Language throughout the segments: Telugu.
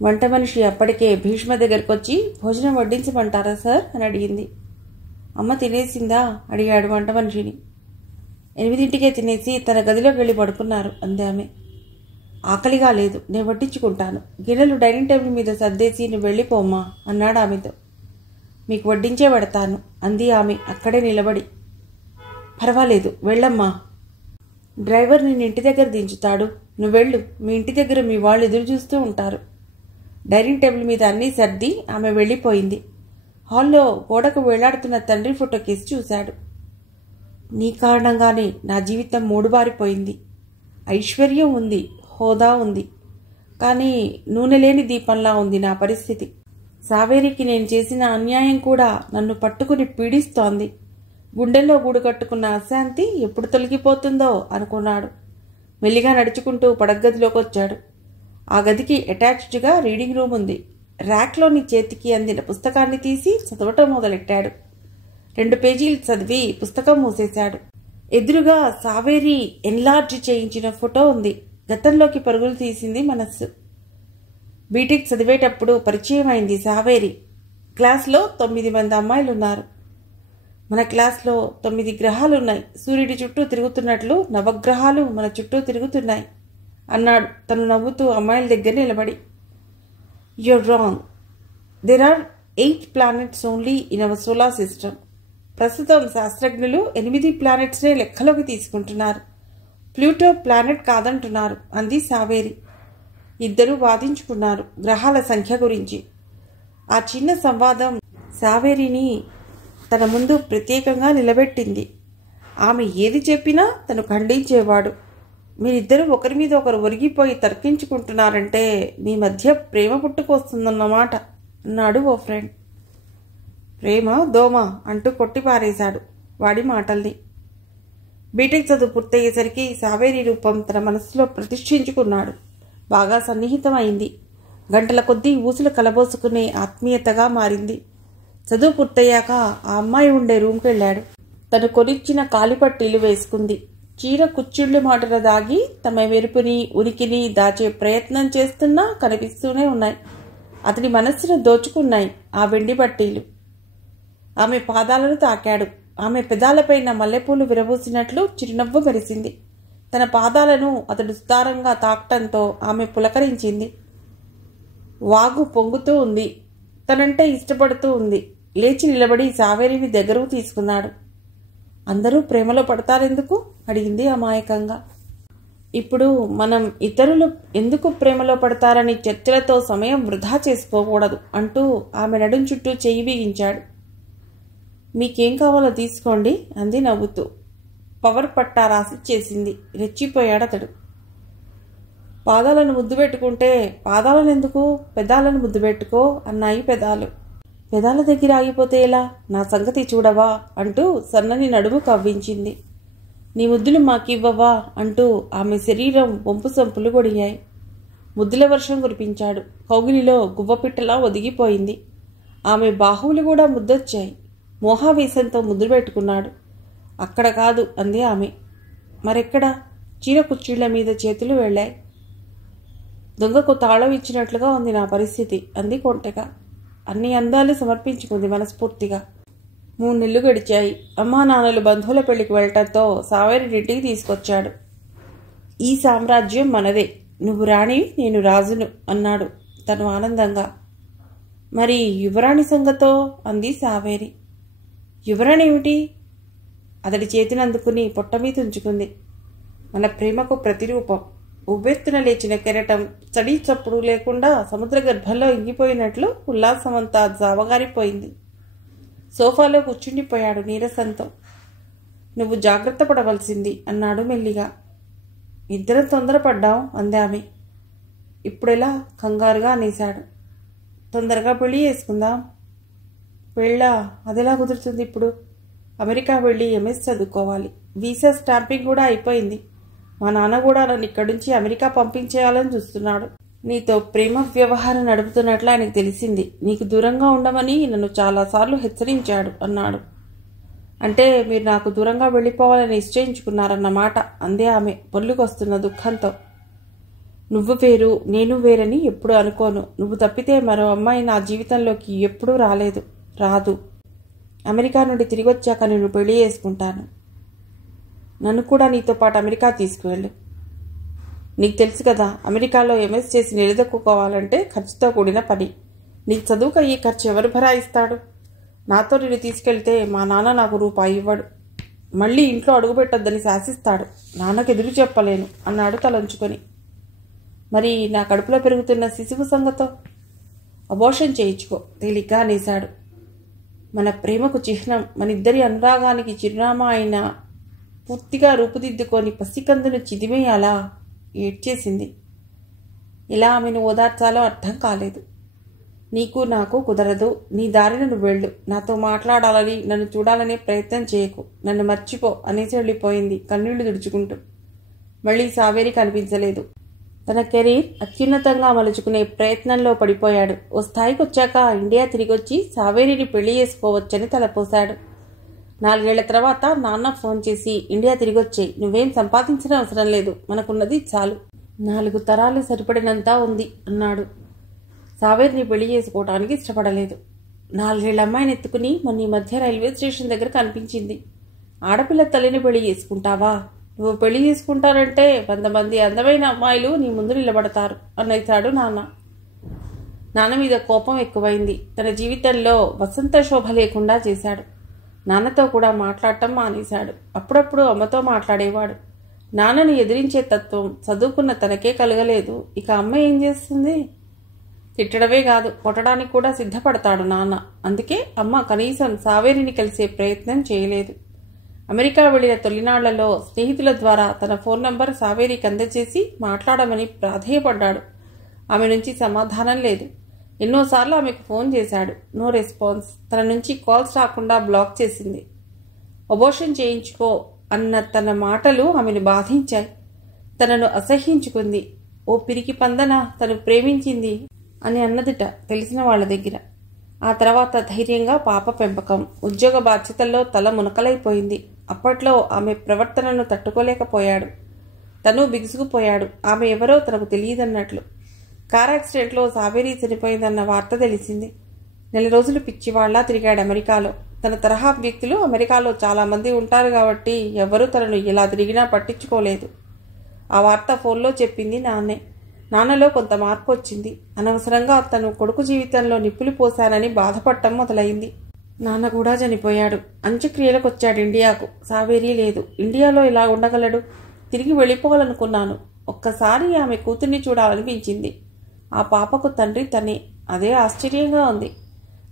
వంట మనిషి అప్పటికే భీష్మ దగ్గరకొచ్చి భోజనం వడ్డించమంటారా సార్ అని అడిగింది. అమ్మ తినేసిందా అడిగాడు వంట మనిషిని. 8ంటికే తినేసి తన గదిలోకి వెళ్ళి పడుకున్నారు అంది ఆమె. ఆకలిగా లేదు, నేను వడ్డించుకుంటాను. గిన్నెలు డైనింగ్ టేబుల్ మీద సర్దేసి నువ్వు వెళ్ళిపోమ్మా అన్నాడు ఆమెతో. మీకు వడ్డించే పెడతాను అంది ఆమె అక్కడే నిలబడి. పర్వాలేదు వెళ్ళమ్మా, డ్రైవర్ నేను ఇంటి దగ్గర దించుతాడు, నువ్వు వెళ్ళు, మీ ఇంటి దగ్గర మీ వాళ్ళు ఎదురు చూస్తూ ఉంటారు. డైనింగ్ టేబుల్ మీద అన్నీ సర్ది ఆమె వెళ్ళిపోయింది. హాల్లో గోడకు వేలాడుతున్న తండ్రి ఫోటో కేసి చూశాడు. నీ కారణంగానే నా జీవితం మూడుబారిపోయింది. ఐశ్వర్యం ఉంది, హోదా ఉంది, కానీ నూనె లేని దీపంలా ఉంది నా పరిస్థితి. సావేరికి నేను చేసిన అన్యాయం కూడా నన్ను పట్టుకుని పీడిస్తోంది. గుండెల్లో గూడు కట్టుకున్న అశాంతి ఎప్పుడు తొలగిపోతుందో అనుకున్నాడు. మెల్లిగా నడుచుకుంటూ పడగదిలోకి వచ్చాడు. ఆ గదికి అటాచ్డ్గా రీడింగ్ రూమ్ ఉంది. ర్యాక్లోని చేతికి అందిన పుస్తకాన్ని తీసి చదవటం మొదలెట్టాడు. 2 పేజీలు చదివి పుస్తకం మూసేశాడు. ఎదురుగా సావేరి ఎన్లార్జ్ చేయించిన ఫోటో ఉంది. గతంలోకి పరుగులు తీసింది మనస్సు. బీటెక్ చదివేటప్పుడు పరిచయం అయింది సావేరి. క్లాస్లో 9 మంది అమ్మాయిలున్నారు. మన క్లాస్లో 9 గ్రహాలున్నాయి. సూర్యుడి చుట్టూ తిరుగుతున్నట్లు నవగ్రహాలు మన చుట్టూ తిరుగుతున్నాయి అన్నాడు తను నవ్వుతూ అమ్మాయిల దగ్గర నిలబడి. You're wrong. There are 8 planets only in our solar system. ప్రస్తుతం శాస్త్రజ్ఞులు 8 ప్లానెట్స్నే లెక్కలోకి తీసుకుంటున్నారు. ప్లూటో ప్లానెట్ కాదంటున్నారు అంది సావేరి. ఇద్దరూ వాదించుకున్నారు గ్రహాల సంఖ్య గురించి. ఆ చిన్న సంవాదం సావేరిని తన ముందు ప్రత్యేకంగా నిలబెట్టింది. ఆమె ఏది చెప్పినా తను ఖండించేవాడు. మీరిద్దరూ ఒకరి మీద ఒకరు ఒరిగిపోయి తర్కించుకుంటున్నారంటే మీ మధ్య ప్రేమ పుట్టుకొస్తుందన్నమాట అన్నాడు ఓ ఫ్రెండ్. ప్రేమ దోమ అంటూ కొట్టిపారేశాడు వాడి మాటల్ని. బీటెక్ చదువు పూర్తయ్యేసరికి సావేరి రూపం తన మనసులో ప్రతిష్ఠించుకున్నాడు. బాగా సన్నిహితమైంది. గంటల కొద్దీ ఊసులు కలబోసుకునే ఆత్మీయతగా మారింది. చదువు పూర్తయ్యాక ఆ అమ్మాయి ఉండే రూమ్కి వెళ్ళాడు. తను కొనిచ్చిన కాలిపట్టీలు వేసుకుంది. చీర కుచ్చిళ్ళు మాటల దాగి తమ మెరుపుని ఉనికిని దాచే ప్రయత్నం చేస్తున్నా కనిపిస్తూనే ఉన్నాయి. అతని మనస్సును దోచుకున్నాయి ఆ వెండి పట్టీలు. ఆమె పాదాలను తాకాడు. ఆమె పెదాలపైన మల్లెపూలు విరబూసినట్లు చిరునవ్వు మెరిసింది. తన పాదాలను అతడు సుతారంగా తాకటంతో ఆమె పులకరించింది. వాగు పొంగుతూ ఉంది. తనంటే ఇష్టపడుతూ ఉంది. లేచి నిలబడి సావేరిని దగ్గరకు తీసుకున్నాడు. అందరూ ప్రేమలో పడతారెందుకు అడిగింది అమాయకంగా. ఇప్పుడు మనం ఇతరులు ఎందుకు ప్రేమలో పడతారని చర్చలతో సమయం వృధా చేసుకోకూడదు అంటూ ఆమె నడుం చుట్టూ చెయ్యి బిగించాడు. మీకేం కావాలో తీసుకోండి అంది నవ్వుతూ. పవర్ పట్టా రాసిచ్చేసింది. రెచ్చిపోయాడతడు. పాదాలను ముద్దు పెట్టుకుంటే పాదాలను ఎందుకు, పెదాలను ముద్దు పెట్టుకో అన్నాయి పెదాలు. పెదాల దగ్గర ఆగిపోతే ఎలా, నా సంగతి చూడవా అంటూ సన్నని నడుము కవ్వించింది. నీ ముద్దులు మాకివ్వవా అంటూ ఆమె శరీరం వంపు సంపులు గొడిగాయి. ముద్దుల వర్షం కురిపించాడు. కౌగిలిలో గువ్వపిట్టలా ఒదిగిపోయింది. ఆమె బాహువులు కూడా ముద్దొచ్చాయి. మోహావేశంతో ముద్దు పెట్టుకున్నాడు. అక్కడ కాదు అంది ఆమె. మరెక్కడా? చీర కుర్చీళ్ల మీద చేతులు వెళ్ళాయి. దొంగకు తాళం ఇచ్చినట్లుగా ఉంది నా పరిస్థితి అంది కొంటెగా. అన్ని అందాలు సమర్పించుకుంది మనస్ఫూర్తిగా. 3 నెలలు గడిచాయి. అమ్మా నాన్నలు బంధువుల పెళ్లికి వెళ్ళటంతో సావేరింటికి తీసుకొచ్చాడు. ఈ సామ్రాజ్యం మనదే, నువ్వు రాణి నేను రాజును అన్నాడు తను ఆనందంగా. మరి యువరాణి సంగతో అంది సావేరి. యువరాణి ఏమిటి? అతడి చేతిని అందుకుని పొట్టమీ తుంచుకుంది. మన ప్రేమకు ప్రతిరూపం. ఉవ్వెత్తున లేచిన కెరటం చడి చప్పుడు లేకుండా సముద్ర గర్భంలో ఇంగిపోయినట్లు ఉల్లాసమంతా జావగారిపోయింది. సోఫాలో కూర్చుండిపోయాడు నీరసంతో. నువ్వు జాగ్రత్త పడవలసింది అన్నాడు మెల్లిగా. ఇద్దరం తొందరపడ్డాం అందామె. ఇప్పుడెలా కంగారుగా అనేశాడు. తొందరగా పెళ్లి చేసుకుందాం. పెళ్ళా? అదెలా కుదురుతుంది ఇప్పుడు? అమెరికా వెళ్ళి ఎంఎస్ చదువుకోవాలి. వీసా స్టాంపింగ్ కూడా అయిపోయింది. మా నాన్న కూడా నన్ను ఇక్కడి నుంచి అమెరికా పంపించేయాలని చూస్తున్నాడు. నీతో ప్రేమ వ్యవహారం నడుపుతున్నట్లు ఆయనకు తెలిసింది. నీకు దూరంగా ఉండమని నన్ను చాలాసార్లు హెచ్చరించాడు అన్నాడు. అంటే మీరు నాకు దూరంగా వెళ్ళిపోవాలని నిశ్చయించుకున్నారన్నమాట అందే ఆమె పొర్లుకొస్తున్న దుఃఖంతో. నువ్వు వేరు నేను వేరని ఎప్పుడు అనుకోను. నువ్వు తప్పితే మరో అమ్మాయి నా జీవితంలోకి ఎప్పుడూ రాదు. అమెరికా నుండి తిరిగి వచ్చాక నేను పెళ్లి చేసుకుంటాను. నన్ను కూడా నీతో పాటు అమెరికా తీసుకువెళ్ళు. నీకు తెలుసు కదా, అమెరికాలో ఎంఎస్ చేసి నిలదొక్కుకోవాలంటే ఖర్చుతో కూడిన పని. నీకు చదువుకు అయ్యే ఖర్చు ఎవరు భరాయిస్తాడు? నాతో నేను తీసుకెళ్తే మా నాన్న నాకు రూపాయి ఇవ్వడు. మళ్ళీ ఇంట్లో అడుగుపెట్టొద్దని శాసిస్తాడు. నాన్నకు ఎదురు చెప్పలేను అన్నాడు తలంచుకొని. మరి నా కడుపులో పెరుగుతున్న శిశువు సంగతో? అబోర్షన్ చేయించుకో తేలిగ్గా అనేశాడు. మన ప్రేమకు చిహ్నం, మనిద్దరి అనురాగానికి చిరునామా అయిన పూర్తిగా రూపుదిద్దుకొని పసికందును చిదిమేయాలా? ఏడ్చేసింది. ఎలా ఆమెను ఓదార్చాలో అర్థం కాలేదు. నీకు నాకు కుదరదు. నీ దారిన నువ్వు వెళ్ళు. నాతో మాట్లాడాలని, నన్ను చూడాలనే ప్రయత్నం చేయకు. నన్ను మర్చిపో అనేసి వెళ్ళిపోయింది కన్నీళ్లు తుడుచుకుంటూ. మళ్ళీ సావేరి కనిపించలేదు. తన కెరీర్ అత్యున్నతంగా మలుచుకునే ప్రయత్నంలో పడిపోయాడు. ఓ స్థాయికి వచ్చాక ఇండియా తిరిగొచ్చి సావేరిని పెళ్లి చేసుకోవచ్చని తలపోశాడు. 4 ఏళ్ల తర్వాత నాన్న ఫోన్ చేసి, ఇండియా తిరిగొచ్చేయి, నువ్వేం సంపాదించిన అవసరం లేదు, మనకున్నది చాలు, 4 తరాలు సరిపడినంతా ఉంది అన్నాడు. సావేరిని పెళ్లి చేసుకోవడానికి ఇష్టపడలేదు. 4 ఏళ్ల అమ్మాయిని ఎత్తుకుని మొన్న ఈ మధ్య రైల్వే స్టేషన్ దగ్గర కనిపించింది. ఆడపిల్ల తల్లిని పెళ్లి చేసుకుంటావా? నువ్వు పెళ్లి చేసుకుంటానంటే 100 మంది అందమైన అమ్మాయిలు నీ ముందు నిలబడతారు అన్నైతాడు నాన్న. నాన్న మీద కోపం ఎక్కువైంది. తన జీవితంలో వసంత శోభ లేకుండా చేశాడు. నాన్నతో కూడా మాట్లాడటం మానేశాడు. అప్పుడప్పుడు అమ్మతో మాట్లాడేవాడు. నాన్నని ఎదిరించే తత్వం చదువుకున్న తనకే కలగలేదు. ఇక అమ్మ ఏం చేస్తుంది? తిట్టడమే కాదు, కొట్టడానికి కూడా సిద్ధపడతాడు నాన్న. అందుకే అమ్మ కనీసం సావేరిని కలిసే ప్రయత్నం చేయలేదు. అమెరికా వెళ్లిన తొలినాళ్లలో స్నేహితుల ద్వారా తన ఫోన్ నంబర్ సావేరికి అందజేసి మాట్లాడమని ప్రాధేయపడ్డాడు. ఆమె నుంచి సమాధానం లేదు. ఎన్నోసార్లు ఆమెకు ఫోన్ చేశాడు. No response. తన నుంచి కాల్స్ రాకుండా బ్లాక్ చేసింది. అబోర్షన్ చేయించుకో అన్న తన మాటలు ఆమెను బాధించాయి. తనను అసహ్యించుకుంది. ఓ పిరికి పందన తను ప్రేమించింది అని అన్నదిట తెలిసిన వాళ్ల దగ్గర. ఆ తర్వాత ధైర్యంగా పాప పెంపకం, ఉద్యోగ బాధ్యతల్లో తల మునకలైపోయింది. అప్పట్లో ఆమె ప్రవర్తనను తట్టుకోలేకపోయాడు. తను బిగుసుకుపోయాడు. ఆమె ఎవరో తనకు తెలియదన్నట్లు. కార్ యాక్సిడెంట్లో సావేరి చనిపోయిందన్న వార్త తెలిసింది. 4 రోజులు పిచ్చివాళ్లా తిరిగాడు అమెరికాలో. తన తరహా వ్యక్తులు అమెరికాలో చాలామంది ఉంటారు కాబట్టి ఎవరూ తనను ఎలా తిరిగినా పట్టించుకోలేదు. ఆ వార్త ఫోన్లో చెప్పింది నాన్నే. నాన్నలో కొంత మార్పు వచ్చింది. అనవసరంగా తను కొడుకు జీవితంలో నిప్పులు పోశానని బాధపడటం మొదలైంది. నాన్న కూడా చనిపోయాడు. అంత్యక్రియలకొచ్చాడు ఇండియాకు. సావేరి లేదు. ఇండియాలో ఇలా ఉండగలడు? తిరిగి వెళ్ళిపోవాలనుకున్నాను. ఒక్కసారి ఆమె కూతుర్ని చూడాలనిపించింది. ఆ పాపకు తండ్రి తనే. అదే ఆశ్చర్యంగా ఉంది.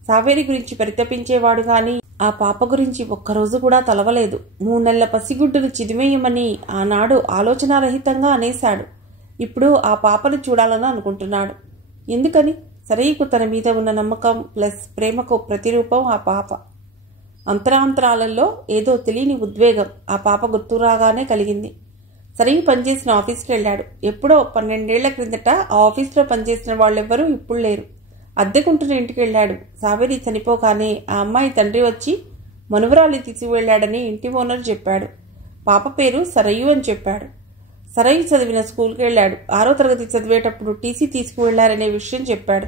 సావేరి గురించి పరితపించేవాడు గాని ఆ పాప గురించి ఒక్కరోజు కూడా తలవలేదు. 3 నెలల పసిగుడ్డును చిదిమేయమని ఆనాడు ఆలోచనారహితంగా అనేశాడు. ఇప్పుడు ఆ పాపను చూడాలని అనుకుంటున్నాడు. ఎందుకని? సరైకు తన మీద ఉన్న నమ్మకం ప్లస్ ప్రేమకు ప్రతిరూపం ఆ పాప. అంతరాంతరాలలో ఏదో తెలియని ఉద్వేగం ఆ పాప గుర్తు రాగానే కలిగింది. సరైన పనిచేసిన ఆఫీస్కి వెళ్ళాడు. ఎప్పుడో 12 ఏళ్ల క్రిందట ఆ ఆఫీస్లో పనిచేసిన వాళ్ళెవ్వరూ ఇప్పుడు లేరు. అద్దెకుంటున్న ఇంటికి వెళ్ళాడు. సావేరి చనిపోగానే ఆ అమ్మాయి తండ్రి వచ్చి మనువరాలి తీసుకువెళ్లాడని ఇంటి ఓనర్ చెప్పాడు. పాప పేరు సరయు అని చెప్పాడు. సరయు చదివిన స్కూల్కి వెళ్ళాడు. 6వ తరగతి చదివేటప్పుడు టీసీ తీసుకువెళ్లారనే విషయం చెప్పాడు.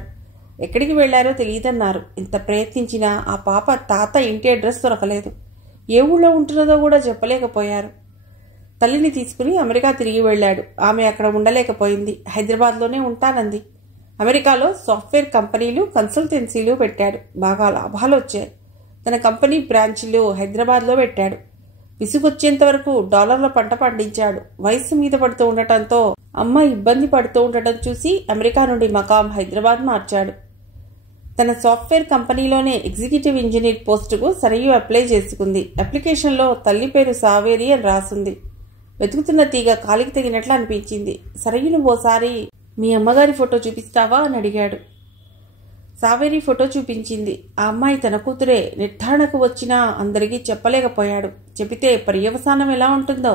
ఎక్కడికి వెళ్లారో తెలియదన్నారు. ఇంత ప్రయత్నించినా ఆ పాప తాత ఇంటి అడ్రస్ దొరకలేదు. ఏ ఊళ్ళో ఉంటున్నదో కూడా చెప్పలేకపోయారు. తల్లిని తీసుకుని అమెరికా తిరిగి వెళ్ళాడు. ఆమె అక్కడ ఉండలేకపోయింది. హైదరాబాద్లోనే ఉంటానంది. అమెరికాలో సాఫ్ట్వేర్ కంపెనీలు, కన్సల్టెన్సీలు పెట్టాడు. బాగా లాభాలు వచ్చాయి. తన కంపెనీ బ్రాంచ్లు హైదరాబాద్లో పెట్టాడు. విసుగొచ్చేంత వరకు డాలర్ల పంట పండించాడు. వయస్సు మీద పడుతూ ఉండటంతో అమ్మ ఇబ్బంది పడుతూ ఉండటం చూసి అమెరికా నుండి మకాం హైదరాబాద్ మార్చాడు. తన సాఫ్ట్వేర్ కంపెనీలోనే ఎగ్జిక్యూటివ్ ఇంజనీర్ పోస్టుకు సరయు అప్లై చేసుకుంది. అప్లికేషన్లో తల్లి పేరు సావేరి అని రాసుంది. వెతుకుతున్న తీగ కాలికి తగినట్లు అనిపించింది. సరయును ఓసారి మీ అమ్మగారి ఫోటో చూపిస్తావా అని అడిగాడు. సావేరి ఫోటో చూపించింది. ఆ అమ్మాయి తన కూతురే. నిర్ధారణకు వచ్చినా అందరికీ చెప్పలేకపోయాడు. చెబితే పర్యవసానం ఎలా ఉంటుందో.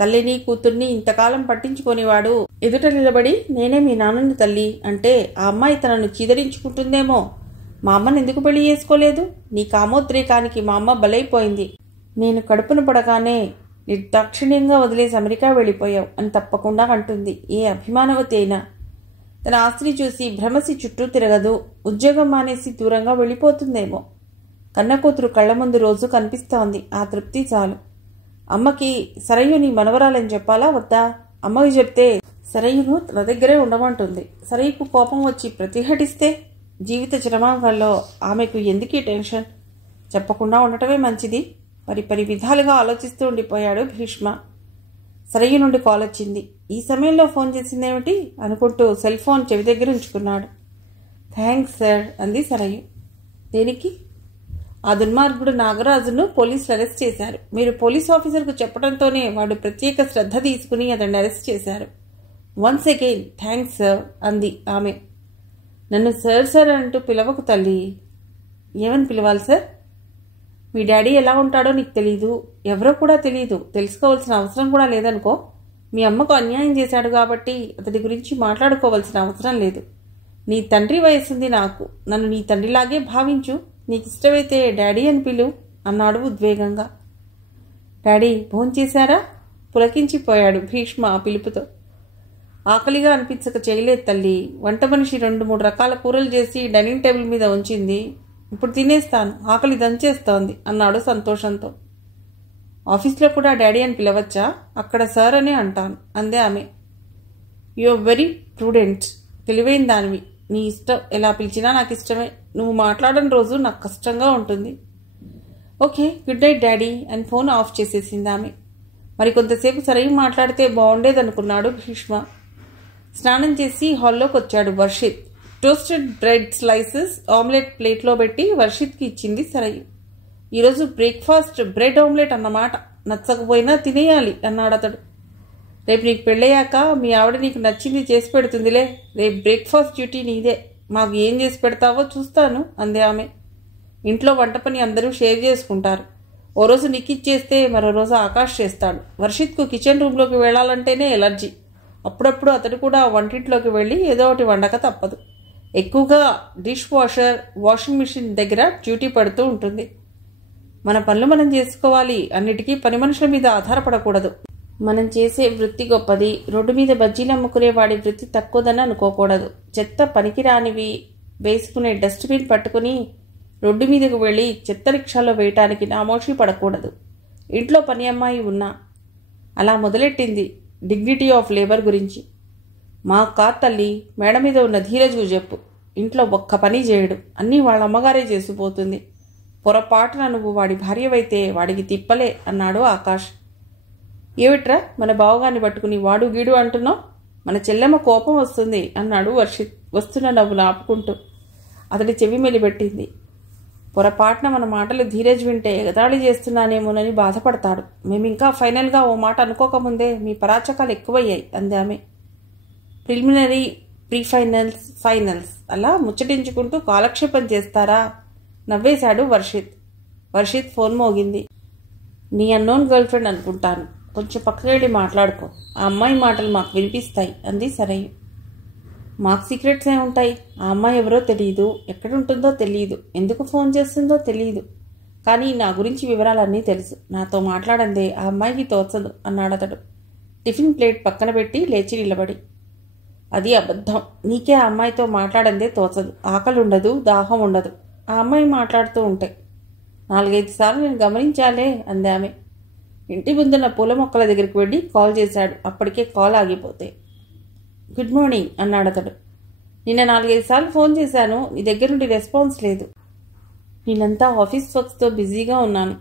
తల్లిని కూతుర్ని ఇంతకాలం పట్టించుకోనివాడు ఎదుట నిలబడి నేనే మీ నాన్నని తల్లి అంటే ఆ అమ్మాయి తనను చీదరించుకుంటుందేమో. మా అమ్మను ఎందుకు పెళ్లి చేసుకోలేదు? నీ కామోద్రేకానికి మా అమ్మ బలైపోయింది. నేను కడుపును పడగానే నిర్దాక్షిణ్యంగా వదిలేసి అమెరికా వెళ్ళిపోయావు అని తప్పకుండా అంటుంది ఏ అభిమానవతి అయినా. తన ఆస్తిని చూసి భ్రమసి చుట్టూ తిరగదు, ఉద్యోగం మానేసి దూరంగా వెళ్ళిపోతుందేమో. కన్న కూతురు కళ్ల ముందు రోజు కనిపిస్తోంది, ఆ తృప్తి చాలు. అమ్మకి సరయ్య నీ మనవరాలని చెప్పాలా వద్దా? అమ్మకి చెప్తే సరయ్యను తన దగ్గరే ఉండమంటుంది. సరయ్యకు కోపం వచ్చి ప్రతిఘటిస్తే జీవిత చరమాంకంలో ఆమెకు ఎందుకీ టెన్షన్? చెప్పకుండా ఉండటమే మంచిది. పరి విధాలుగా ఆలోచిస్తూ ఉండిపోయాడు భీష్మ. సరయ్య నుండి కాల్ వచ్చింది. ఈ సమయంలో ఫోన్ చేసిందేమిటి అనుకుంటూ సెల్ ఫోన్ చెవి దగ్గర ఉంచుకున్నాడు. థ్యాంక్స్ సార్ అంది సరయ్య. దేనికి? ఆ దుర్మార్గుడు నాగరాజును పోలీసులు అరెస్ట్ చేశారు. మీరు పోలీస్ ఆఫీసర్కు చెప్పడంతోనే వాడు ప్రత్యేక శ్రద్ధ తీసుకుని అతన్ని అరెస్ట్ చేశారు. వన్స్ అగైన్ థ్యాంక్స్ సార్ అంది ఆమె. నన్ను సార్ సార్ అంటూ పిలవకు తల్లి. ఏమని పిలవాలి సార్? మీ డాడీ ఎలా ఉంటాడో నీకు తెలీదు, ఎవరో కూడా తెలీదు, తెలుసుకోవాల్సిన అవసరం కూడా లేదనుకో. మీ అమ్మకు అన్యాయం చేశాడు కాబట్టి అతడి గురించి మాట్లాడుకోవాల్సిన అవసరం లేదు. నీ తండ్రి వయసుంది నాకు, నన్ను నీ తండ్రిలాగే భావించు. నీకు ఇష్టమైతే డాడీ అని పిలు అన్నాడు ఉద్వేగంగా. డాడీ భోంచేశారా? పులకించిపోయాడు భీష్మ ఆ పిలుపుతో. ఆకలిగా అనిపించక చేయలేదు తల్లి. వంట మనిషి 2-3 రకాల కూరలు చేసి డైనింగ్ టేబుల్ మీద ఉంచింది. ఇప్పుడు తినేస్తాను, ఆకలి దంచేస్తోంది అన్నాడు సంతోషంతో. ఆఫీస్లో కూడా డాడీ అని పిలవచ్చా? అక్కడ సార్ అనే అంటాను అందే ఆమె. You are very prudent. తెలివైన దానివి. నీ ఇష్టం, ఎలా పిలిచినా నాకు ఇష్టమే. నువ్వు మాట్లాడని రోజు నాకు కష్టంగా ఉంటుంది. ఓకే, గుడ్ నైట్ డాడీ అని ఫోన్ ఆఫ్ చేసేసింది ఆమె. మరి కొంతసేపు సరైన మాట్లాడితే బాగుండేదనుకున్నాడు భీష్మ. స్నానం చేసి హాల్లోకి వచ్చాడు Varshith. Toasted bread slices omelette ప్లేట్లో పెట్టి వర్షిత్కి ఇచ్చింది సరయ్య. ఈరోజు బ్రేక్ఫాస్ట్ బ్రెడ్ ఆమ్లెట్ అన్నమాట. నచ్చకపోయినా తినేయాలి అన్నాడు అతడు. రేపు నీకు పెళ్ళయ్యాక మీ ఆవిడ నీకు నచ్చింది చేసి పెడుతుందిలే. రేపు బ్రేక్ఫాస్ట్ డ్యూటీ నీదే. మాకు ఏం చేసి పెడతావో చూస్తాను అందే ఆమె. ఇంట్లో వంట పని అందరూ షేర్ చేసుకుంటారు. ఓ రోజు నిక్కిచ్చేస్తే మరో రోజు ఆకాష్ చేస్తాడు. వర్షిత్కు కిచెన్ రూమ్లోకి వెళ్ళాలంటేనే ఎలర్జీ. అప్పుడప్పుడు అతడు కూడా వంటింట్లోకి వెళ్ళి ఏదో ఒకటి వండక తప్పదు. ఎక్కువగా డిష్ వాషర్, వాషింగ్ మిషన్ దగ్గర డ్యూటీ పడుతూ ఉంటుంది. మన పనులు మనం చేసుకోవాలి. అన్నిటికీ పని మనుషుల మీద ఆధారపడకూడదు. మనం చేసే వృత్తి గొప్పది. రోడ్డు మీద బజ్జీలు అమ్ముకునే వాడి వృత్తి తక్కువదని అనుకోకూడదు. చెత్త పనికిరానివి వేసుకునే డస్ట్బిన్ పట్టుకుని రోడ్డు మీదకు వెళ్ళి చెత్త రిక్షాలో వేయటానికి నామోషి పడకూడదు. ఇంట్లో పని అమ్మాయి ఉన్నా. అలా మొదలెట్టింది డిగ్నిటీ ఆఫ్ లేబర్ గురించి. మా కాదు తల్లి, మేడ మీద ఉన్న ధీరజ్కు చెప్పు. ఇంట్లో ఒక్క పని చేయడు, అన్నీ వాళ్ళ అమ్మగారే చేసిపోతుంది. పొరపాటున నువ్వు వాడి భార్యవైతే వాడికి తిప్పలే అన్నాడు ఆకాష్. ఏమిట్రా మన బావగాన్ని పట్టుకుని వాడు గీడు అంటున్నావు? మన చెల్లెమ్మ కోపం వస్తుంది అన్నాడు వర్షిత్ వస్తున్న నవ్వును ఆపుకుంటూ. అతడి చెవి మెలిపెట్టింది. పొరపాటున మన మాటలు ధీరజ్ వింటే ఎగతాళి చేస్తున్నానేమోనని బాధపడతాడు. మేమింకా ఫైనల్గా ఓ మాట అనుకోకముందే మీ పరాచకాలు ఎక్కువయ్యాయి అంది ఆమె. ప్రిలిమినరీ, ప్రీఫైనల్స్, ఫైనల్స్ అలా ముచ్చటించుకుంటూ కాలక్షేపం చేస్తారా? నవ్వేశాడు వర్షిత్. వర్షిత్ ఫోన్ మోగింది. నీ అన్నోన్ గర్ల్ ఫ్రెండ్ అనుకుంటాను, కొంచెం పక్కకెళ్ళి మాట్లాడుకో. ఆ అమ్మాయి మాటలు మాకు వినిపిస్తాయి అంది సరయ్య. మాకు సీక్రెట్స్ ఏముంటాయి? ఆ అమ్మాయి ఎవరో తెలియదు, ఎక్కడుంటుందో తెలియదు, ఎందుకు ఫోన్ చేస్తుందో తెలియదు. కానీ నా గురించి వివరాలన్నీ తెలుసు. నాతో మాట్లాడందే ఆ అమ్మాయికి తోచదు అన్నాడు అతడు టిఫిన్ ప్లేట్ పక్కన పెట్టి లేచి నిలబడి. అది అబద్ధం. నీకే ఆ అమ్మాయితో మాట్లాడందే తోచదు. ఆకలి ఉండదు, దాహం ఉండదు ఆ అమ్మాయి మాట్లాడుతూ ఉంటే. 4-5 సార్లు నేను గమనించాలే అంది ఆమె. ఇంటి ముందున్న పూల మొక్కల దగ్గరికి వెళ్ళి కాల్ చేశాడు. అప్పటికే కాల్ ఆగిపోతే. గుడ్ మార్నింగ్ అన్నాడు అతడు. నిన్న 4-5 సార్లు ఫోన్ చేశాను, నీ దగ్గర నుండి రెస్పాన్స్ లేదు. నేనంతా ఆఫీస్ వర్క్స్తో బిజీగా ఉన్నాను.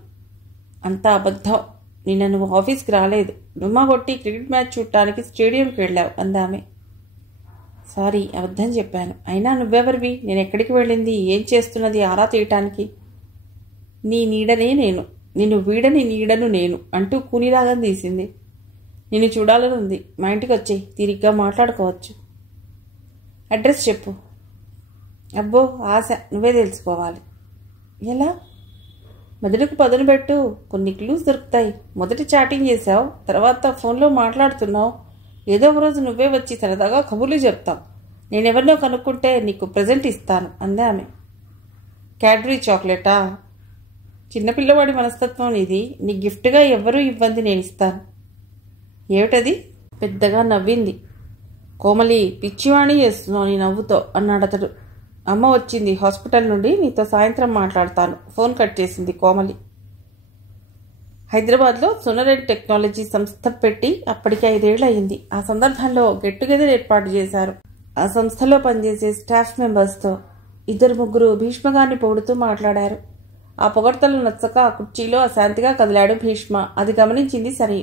అంతా అబద్ధం. నిన్న నువ్వు ఆఫీస్కి రాలేదు. డుమ్మా కొట్టి క్రికెట్ మ్యాచ్ చూడటానికి స్టేడియంకి వెళ్ళావు అందామె. సారీ, అబద్ధం చెప్పాను. అయినా నువ్వెవరివి? నేను ఎక్కడికి వెళ్ళింది, ఏం చేస్తున్నది ఆరా తీయటానికి? నీ నీడనే నేను, నిన్ను వీడని నీడను నేను అంటూ కూనిరాగం తీసింది. నిన్ను చూడాలని ఉంది. మా ఇంటికి వచ్చేయి, తీరిగ్గా మాట్లాడుకోవచ్చు. అడ్రస్ చెప్పు. అబ్బో ఆశ, నువ్వే తెలుసుకోవాలి. ఎలా? మెదడుకు పదును పెట్టు, కొన్ని క్లూస్ దొరుకుతాయి. మొదటి చాటింగ్ చేసావు, తర్వాత ఫోన్లో మాట్లాడుతున్నావు. ఏదో ఒక రోజు నువ్వే వచ్చి సరదాగా కబుర్లు చెప్తావు. నేనెవరినో కనుక్కుంటే నీకు ప్రెజెంట్ ఇస్తాను అందే ఆమె. క్యాడ్బరీ చాక్లెటా? చిన్నపిల్లవాడి మనస్తత్వం ఇది. నీ గిఫ్ట్గా ఎవ్వరూ ఇవ్వంది, నేను ఇస్తాను. ఏమిటది? పెద్దగా నవ్వింది. కోమలి, పిచ్చివాణి చేస్తున్నావు నీ నవ్వుతో అన్నాడతడు. అమ్మ వచ్చింది హాస్పిటల్ నుండి, నీతో సాయంత్రం మాట్లాడతాను. ఫోన్ కట్ చేసింది కోమలి. హైదరాబాద్లో సోనరెడ్ టెక్నాలజీ సంస్థ పెట్టి అప్పటికి 5 ఏళ్ళు అయింది. ఆ సందర్భంలో గెట్ టుగెదర్ ఏర్పాటు చేశారు. ఆ సంస్థలో పనిచేసే స్టాఫ్ మెంబర్స్తో 2-3 భీష్మగారిని పొగుడుతూ మాట్లాడారు. ఆ పొగడ్తలు నచ్చక ఆ కుర్చీలో అశాంతిగా కదిలాడు భీష్మ. అది గమనించింది సరి.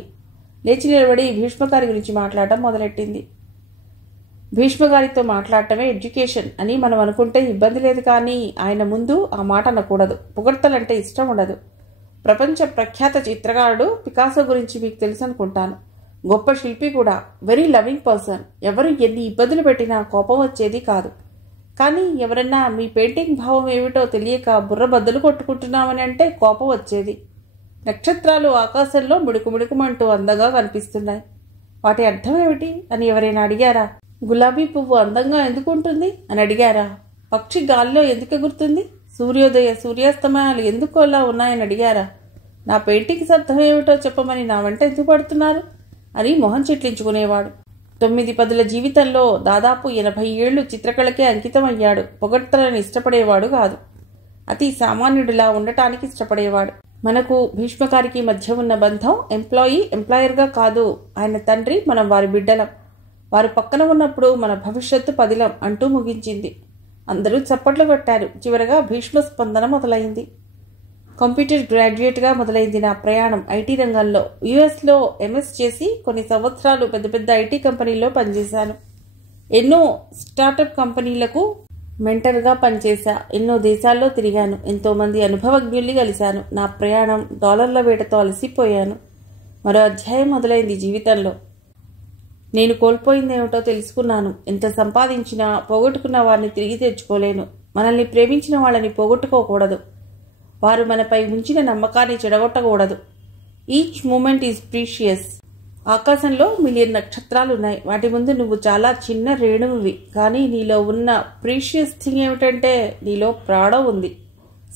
లేచి నిలబడి భీష్మగారి గురించి మాట్లాడటం మొదలెట్టింది. భీష్మగారితో మాట్లాడటమే ఎడ్యుకేషన్ అని మనం అనుకుంటే ఇబ్బంది లేదు, కానీ ఆయన ముందు ఆ మాట అనకూడదు. పొగడ్తలంటే ఇష్టం ఉండదు. ప్రపంచ ప్రఖ్యాత చిత్రకారుడు పికాసో గురించి మీకు తెలుసు అనుకుంటాను. గొప్ప శిల్పి కూడా. Very loving person. ఎవరు ఎన్ని ఇబ్బందులు పెట్టినా కోపం వచ్చేది కాదు. కానీ ఎవరన్నా మీ పెయింటింగ్ భావం ఏమిటో తెలియక బుర్ర బద్దలు కొట్టుకుంటున్నామని అంటే కోపం వచ్చేది. నక్షత్రాలు ఆకాశంలో మిడుకుమిడుకుమంటూ అందంగా కనిపిస్తున్నాయి. వాటి అర్థం ఏమిటి అని ఎవరైనా అడిగారా? గులాబీ పువ్వు అందంగా ఎందుకు ఉంటుంది అని అడిగారా? పక్షి గాల్లో ఎందుకు ఎగురుతుంది? సూర్యోదయ సూర్యాస్తమయాలు ఎందుకు అలా ఉన్నాయని అడిగారా? నా పెయింటింగ్స్ అర్థం ఏమిటో చెప్పమని నా వెంట ఎందుకు పడుతున్నారు అని మొహం చిట్లించుకునేవాడు. 9-10 జీవితంలో దాదాపు 80 ఏళ్లు చిత్రకళకే అంకితమయ్యాడు. పొగడ్తలను ఇష్టపడేవాడు కాదు. అతి సామాన్యుడిలా ఉండటానికి ఇష్టపడేవాడు. మనకు భీష్మగారికి మధ్య ఉన్న బంధం ఎంప్లాయర్గా కాదు. ఆయన తండ్రి, మనం వారి బిడ్డలం. వారు పక్కన ఉన్నప్పుడు మన భవిష్యత్తు పదిలం అంటూ ముగించింది. అందరూ చప్పట్లు కొట్టారు. చివరగా భీష్మ స్పందన మొదలైంది. కంప్యూటర్ గ్రాడ్యుయేట్గా మొదలైంది నా ప్రయాణం ఐటీ రంగంలో. యుఎస్లో ఎంఎస్ చేసి కొన్ని సంవత్సరాలు పెద్ద పెద్ద ఐటీ కంపెనీల్లో పనిచేశాను. ఎన్నో స్టార్టప్ కంపెనీలకు మెంటర్గా పనిచేశా. ఎన్నో దేశాల్లో తిరిగాను. ఎంతోమంది అనుభవజ్ఞుల్ని కలిశాను. నా ప్రయాణం డాలర్ల వేటతో అలసిపోయాను. మరో అధ్యాయం మొదలైంది జీవితంలో. నేను కోల్పోయిందేమిటో తెలుసుకున్నాను. ఎంత సంపాదించినా పోగొట్టుకున్న వారిని తిరిగి తెచ్చుకోలేను. మనల్ని ప్రేమించిన వాళ్ళని పోగొట్టుకోకూడదు. వారు మనపై ఉంచిన నమ్మకాన్ని చెడగొట్టకూడదు. Each moment is precious. ఆకాశంలో మిలియన్ నక్షత్రాలున్నాయి. వాటి ముందు నువ్వు చాలా చిన్న రేణువువి. కానీ నీలో ఉన్న ప్రీషియస్ థింగ్ ఏమిటంటే నీలో ప్రాణం ఉంది,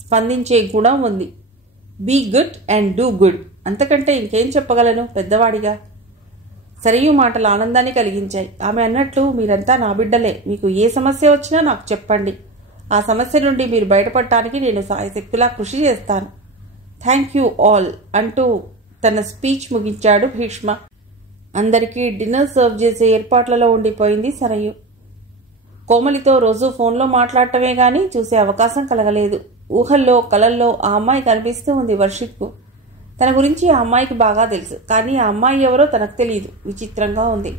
స్పందించే గుణం ఉంది. Be good and do good. అంతకంటే ఇంకేం చెప్పగలను పెద్దవాడిగా. సరియు మాటలు ఆనందాన్ని కలిగించాయి. ఆమె అన్నట్లు, మీరంతా నా బిడ్డలే. మీకు ఏ సమస్య వచ్చినా నాకు చెప్పండి. ఆ సమస్య నుండి మీరు బయటపడటానికి నేను సాయశక్తులా కృషి చేస్తాను. థ్యాంక్ యూ ఆల్ అంటూ తన స్పీచ్ ముగించాడు భీష్మ. అందరికీ డిన్నర్ సర్వ్ చేసే ఏర్పాట్లలో ఉండిపోయింది సరయు. కోమలితో రోజు ఫోన్లో మాట్లాడటమే గాని చూసే అవకాశం కలగలేదు. ఊహల్లో కలల్లో ఆ అమ్మాయి కనిపిస్తూ ఉంది వర్షిత్కు. తన గురించి ఆ అమ్మాయికి బాగా తెలుసు, కానీ ఆ అమ్మాయి ఎవరో తనకు తెలియదు. విచిత్రంగా ఉంది.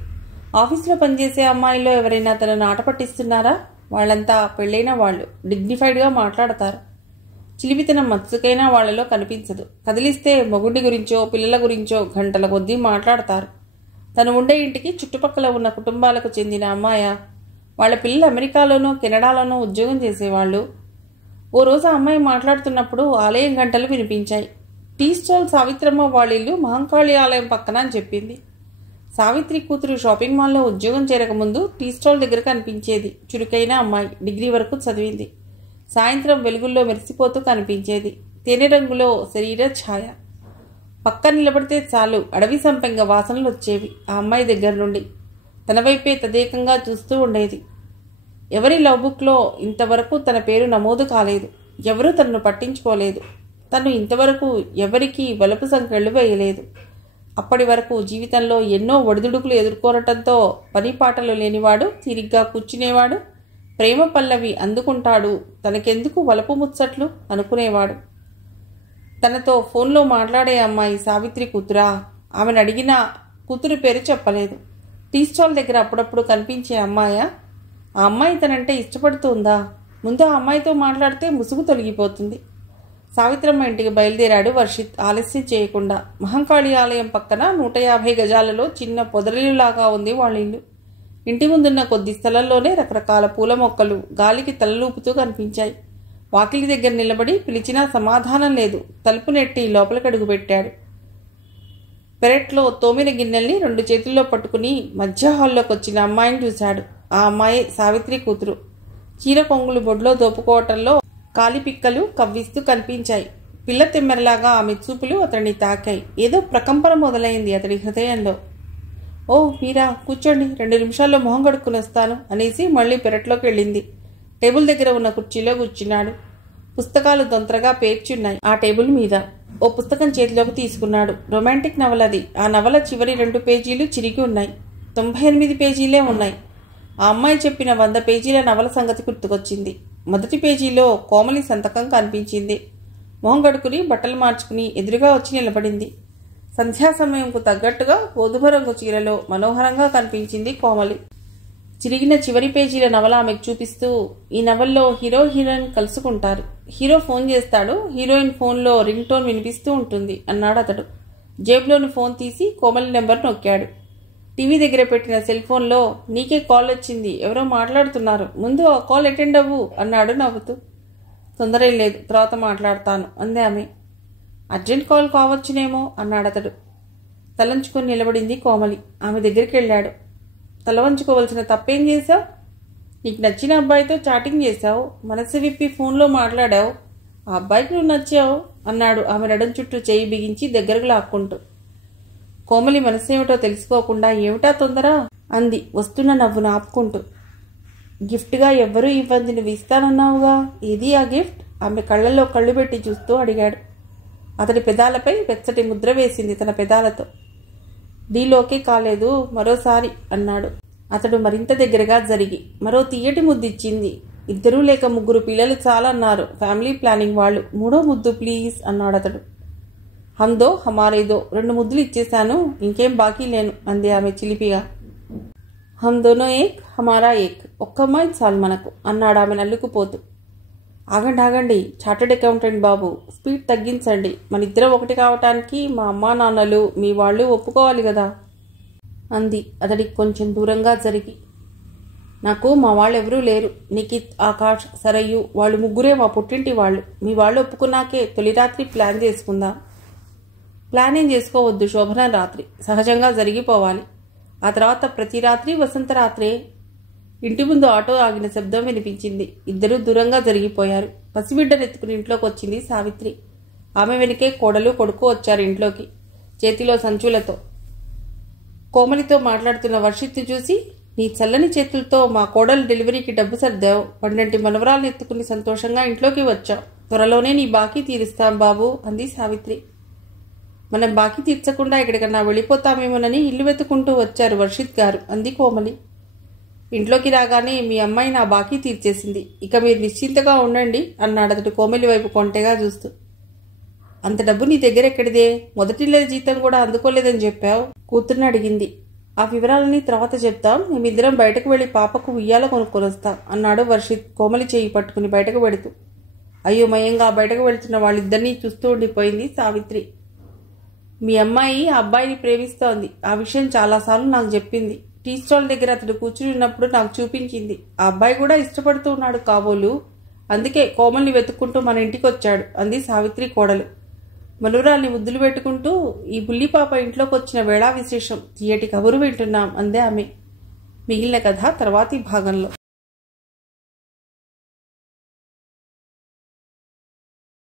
ఆఫీసులో పనిచేసే అమ్మాయిల్లో ఎవరైనా తనను ఆట పట్టిస్తున్నారా? వాళ్ళంతా పెళ్ళైన వాళ్ళు, డిగ్నిఫైడ్గా మాట్లాడతారు. చిలిపితనం మత్సుకైనా వాళ్లలో కనిపించదు. కదిలిస్తే మొగుడి గురించో పిల్లల గురించో గంటల కొద్దీ మాట్లాడతారు. తను ఉండే ఇంటికి చుట్టుపక్కల ఉన్న కుటుంబాలకు చెందిన అమ్మాయ. వాళ్ళ పిల్లలు అమెరికాలోనో కెనడాలోనో ఉద్యోగం చేసేవాళ్ళు. ఓ రోజు ఆ అమ్మాయి మాట్లాడుతున్నప్పుడు ఆలయం గంటలు వినిపించాయి. టీ స్టాల్ సావిత్రమ్మ వాళ్ళిల్లు మహంకాళి ఆలయం పక్కన అని చెప్పింది. సావిత్రి కూతురు షాపింగ్ మాల్లో ఉద్యోగం చేరకముందు టీ స్టాల్ దగ్గర కనిపించేది. చురుకైన అమ్మాయి. డిగ్రీ వరకు చదివింది. సాయంత్రం వెలుగుల్లో మెరిసిపోతూ కనిపించేది. తేనె రంగులో శరీర ఛాయ. పక్క నిలబడితే చాలు అడవి సంపెంగ వాసనలు వచ్చేవి ఆ అమ్మాయి దగ్గర నుండి. తన వైపే తదేకంగా చూస్తూ ఉండేది. ఎవరి లవ్ బుక్లో ఇంతవరకు తన పేరు నమోదు కాలేదు. ఎవరూ తనను పట్టించుకోలేదు. తను ఇంతవరకు ఎవరికీ వలపు సంకెళ్ళు వేయలేదు. అప్పటి వరకు జీవితంలో ఎన్నో ఒడిదుడుకులు ఎదుర్కోనటంతో పనిపాటలు లేనివాడు తీరిగ్గా కూర్చునేవాడు. ప్రేమ పల్లవి అందుకుంటాడు. తనకెందుకు వలపు ముచ్చట్లు అనుకునేవాడు. తనతో ఫోన్లో మాట్లాడే అమ్మాయి సావిత్రి కూతురా? ఆమెను అడిగినా కూతురు పేరు చెప్పలేదు. టీ స్టాల్ దగ్గర అప్పుడప్పుడు కనిపించే అమ్మాయా? ఆ అమ్మాయి తనంటే ఇష్టపడుతుందా? ముందు ఆ అమ్మాయితో మాట్లాడితే ముసుగు తొలగిపోతుంది. సావిత్రమ్మ ఇంటికి బయలుదేరాడు వర్షిత్ ఆలస్యం చేయకుండా. మహంకాళి ఆలయం పక్కన 150 గజాలలో చిన్న పొదరిల్లులాగా ఉంది వాళ్ళ ఇల్లు. ఇంటి ముందున్న కొద్ది స్థలంలోనే రకరకాల పూల మొక్కలు గాలికి తలలూపుతూ కనిపించాయి. వాకిలి దగ్గర నిలబడి పిలిచినా సమాధానం లేదు. తలుపు నెట్టి లోపలికి అడుగుపెట్టాడు. పెరట్లో తోమిన గిన్నెల్ని 2 చేతుల్లో పట్టుకుని మధ్య హాల్లోకి వచ్చిన అమ్మాయిని చూశాడు. ఆ అమ్మాయి సావిత్రి కూతురు. చీర కొంగులు బొడ్లో దోపుకోవటంలో కాలిపిక్కలు కవ్విస్తూ కనిపించాయి. పిల్ల తిమ్మెరలాగా ఆమె చూపులు అతన్ని తాకాయి. ఏదో ప్రకంపన మొదలైంది అతడి హృదయంలో. ఓ మీరా, కూర్చోండి, 2 నిమిషాల్లో మొహం కడుక్కుని వస్తాను అనేసి మళ్ళీ పెరట్లోకి వెళ్ళింది. టేబుల్ దగ్గర ఉన్న కుర్చీలో కూర్చున్నాడు. పుస్తకాలు దొంతరగా పేర్చున్నాయి ఆ టేబుల్ మీద. ఓ పుస్తకం చేతిలోకి తీసుకున్నాడు. రొమాంటిక్ నవల అది. ఆ నవల చివరి 2 పేజీలు చిరిగి ఉన్నాయి. 98 పేజీలే ఉన్నాయి. ఆ అమ్మాయి చెప్పిన 100 పేజీల నవల సంగతి గుర్తుకొచ్చింది. మొదటి పేజీలో కోమలి సంతకం కనిపించింది. మొహం కడుకుని బట్టలు మార్చుకుని ఎదురుగా వచ్చి నిలబడింది. సంధ్యా సమయంకు తగ్గట్టుగా గోధుమ రంగు చీరలో మనోహరంగా కనిపించింది కోమలి. చిరిగిన చివరి పేజీల నవల ఆమెకు చూపిస్తూ, ఈ నవల్లో హీరో హీరోయిన్ కలుసుకుంటారు. హీరో ఫోన్ చేస్తాడు, హీరోయిన్ ఫోన్లో రింగ్ టోన్ వినిపిస్తూ ఉంటుంది అన్నాడు అతడు. జేబులోని ఫోన్ తీసి కోమలి నెంబర్ నొక్కాడు. టీవీ దగ్గర పెట్టిన సెల్ ఫోన్లో, నీకే కాల్ వచ్చింది, ఎవరో మాట్లాడుతున్నారు, ముందు ఆ కాల్ అటెండ్ అవ్వు అన్నాడు నవ్వుతూ. తొందర లేదు, తర్వాత మాట్లాడతాను అంది ఆమె. Urgent call కావచ్చునేమో అన్నాడతడు. తలంచుకొని నిలబడింది కోమలి. ఆమె దగ్గరికి వెళ్ళాడు. తల వంచుకోవలసిన తప్పేం చేశావు? నీకు నచ్చిన అబ్బాయితో చాటింగ్ చేశావు, మనసు విప్పి ఫోన్లో మాట్లాడావు, ఆ అబ్బాయికి నువ్వు నచ్చావు అన్నాడు ఆమె నడుం చుట్టూ చేయి బిగించి దగ్గరకు లాక్కుంటూ. కోమలి మనసేమిటో తెలుసుకోకుండా ఏమిటా తొందర అంది వస్తున్న నవ్వును ఆపుకుంటూ. గిఫ్ట్గా ఎవ్వరూ ఇవ్వంది, నువ్వు ఇస్తానన్నావుగా, ఏది ఆ గిఫ్ట్? ఆమె కళ్ళల్లో కళ్ళు పెట్టి చూస్తూ అడిగాడు. అతడి పెదాలపై వెచ్చటి ముద్ర వేసింది తన పెదాలతో. డీలోకే కాలేదు, మరోసారి అన్నాడు. అతడు మరింత దగ్గరగా జరిగి మరో తీయటి ముద్దిచ్చింది. 2 లేక 3 పిల్లలు చాలన్నారు ఫ్యామిలీ ప్లానింగ్ వాళ్ళు, 3వ ముద్దు ప్లీజ్ అన్నాడు అతడు. హందో హమారేదో 2 ముద్దులు ఇచ్చేశాను, ఇంకేం బాకీ లేను అంది ఆమె చిలిపిగా. హమ్ దోనో ఏక్ హమారా ఏక్, ఒక్క అమ్మాయి చాలు మనకు అన్నాడు ఆమె నల్లుకుపోతూ. ఆగండి ఆగండి, చార్టెడ్ అకౌంటెంట్ బాబు, స్పీడ్ తగ్గించండి, మన ఇద్దరం ఒకటి కావటానికి మా అమ్మా నాన్నలు మీ వాళ్ళు ఒప్పుకోవాలి కదా అంది అతడికి కొంచెం దూరంగా జరిగి. నాకు మా వాళ్ళెవరూ లేరు, నిఖిత్, ఆకాష్, సరయ్యు వాళ్ళు 3 మా పుట్టింటి వాళ్ళు. మీ వాళ్ళు ఒప్పుకున్నాకే తొలి రాత్రి ప్లాన్ చేసుకుందాం. ప్లాన్ ఏం చేసుకోవద్దు, శోభన రాత్రి సహజంగా జరిగిపోవాలి. ఆ తర్వాత ప్రతి రాత్రి వసంత రాత్రే. ఇంటి ముందు ఆటో ఆగిన శబ్దం వినిపించింది. ఇద్దరూ దూరంగా జరిగిపోయారు. పసిబిడ్డనెత్తుకుని ఇంట్లోకి వచ్చింది సావిత్రి. ఆమె వెనుకే కోడలు కొడుకు వచ్చారు ఇంట్లోకి, చేతిలో సంచులతో. కోమలితో మాట్లాడుతున్న వర్షిత్ని చూసి, నీ చల్లని చేతులతో మా కోడలు డెలివరీకి డబ్బు సర్దావు, 12 మనవరాలను ఎత్తుకుని సంతోషంగా ఇంట్లోకి వచ్చావు, త్వరలోనే నీ బాకీ తీరుస్తాం బాబు అంది సావిత్రి. మనం బాకీ తీర్చకుండా ఎక్కడికన్నా వెళ్ళిపోతామేమోనని ఇల్లు వెతుకుంటూ వచ్చారు వర్షిత్ గారు అంది కోమలి. ఇంట్లోకి రాగానే మీ అమ్మాయి నా బాకీ తీర్చేసింది, ఇక మీరు నిశ్చింతగా ఉండండి అన్నాడు అతడు కోమలి వైపు కొంటెగా చూస్తూ. అంత డబ్బు నీ దగ్గర ఎక్కడిదే? మొదటి నెల జీతం కూడా అందుకోలేదని చెప్పావు కూతుర్ని అడిగింది. ఆ వివరాలని తర్వాత చెప్తాం, మేమిద్దరం బయటకు వెళ్లి పాపకు ఉయ్యాల కొనుక్కొని వస్తాం అన్నాడు వర్షిత్ కోమలి చేయి పట్టుకుని బయటకు వెడుతూ. అయోమయంగా బయటకు వెళ్తున్న వాళ్ళిద్దరినీ చూస్తూ ఉండిపోయింది సావిత్రి. మీ అమ్మాయి ఆ అబ్బాయిని ప్రేమిస్తోంది, ఆ విషయం చాలాసార్లు నాకు చెప్పింది. టీ స్టాల్ దగ్గర అతడు కూర్చుని ఉన్నప్పుడు నాకు చూపించింది. ఆ అబ్బాయి కూడా ఇష్టపడుతూ ఉన్నాడు కాబోలు, అందుకే కోమల్ని వెతుక్కుంటూ మన ఇంటికి వచ్చాడు అంది సావిత్రి కోడలు. మనూరాల్ని ముద్దులు పెట్టుకుంటూ, ఈ బుల్లిపాప ఇంట్లోకి వచ్చిన వేళా విశేషం తీయటి కబురు వింటున్నాం అందే ఆమె. మిగిలిన కథ తర్వాతి భాగంలో.